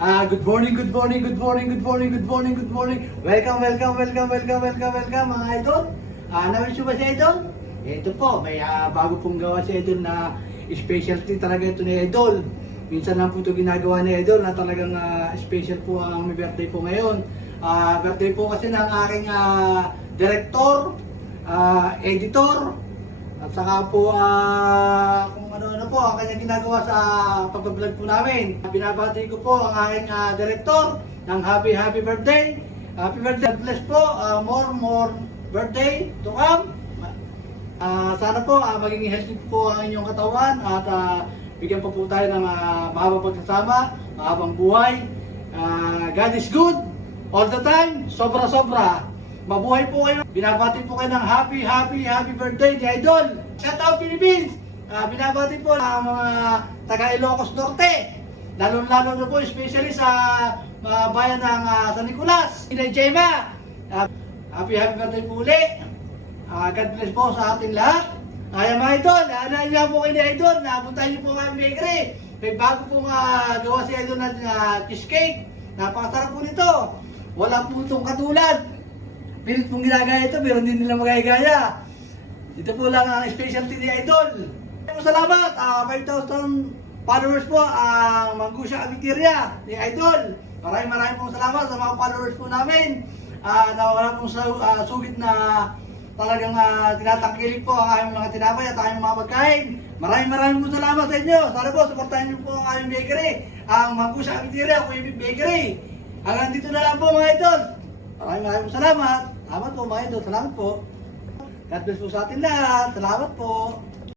Good morning, good morning, good morning, good morning, good morning, good morning. Welcome mga idol. Namiss nyo ba si Idol? Ito po, may bago pong gawa si Idol na specialty talaga ito ni Idol. Minsan lang po ito ginagawa ni Idol na talagang special po ang may birthday po ngayon. Birthday po kasi ng aking director, editor, at saka po kung ano-ano po ang kanyang ginagawa sa pag-vlog po namin. Binabati ko po ang aking director ng happy birthday. Happy birthday, God bless po, more birthday to come. Sana po maging healthy po ang inyong katawan at bigyan po tayo ng mahabang pagsasama, mahabang buhay. God is good all the time, sobra-sobra. Mabuhay po kayo. Binabati po kayo ng happy birthday ni Idol. Shout out Philippines! Binabati po ang mga taga Ilocos Norte. Lalo na po especially sa bayan ng San Nicolas. Inay Jema. Happy birthday po uli. God bless po sa ating lahat. Mga Idol, niya po kayo ni Idol. Puntahan niyo po ang bakery. May bago pong gawa si Idol na cheesecake. Napakasarap po nito. Wala po itong katulad. Pilit pong ginagaya ito pero hindi nila magagaya. Ito po lang ang specialty ni Idol. Salamat! 5,000 followers po ang Mangusya Abitiria ni Idol. Maraming pong salamat sa mga followers po namin. Nawala pong sugit na talagang tinatangkilik po ang aming mga tinapay at aming mga pagkain. Maraming po salamat sa inyo. Sana po, supportahan niyo po ang aming bakery, ang Mangusya Abitiria, Kuya Bakery. Hanggang dito na lang po mga Idol. Maraming salamat. Salamat po mga Idol. Salamat po. God bless po sa atin lahat. Salamat po.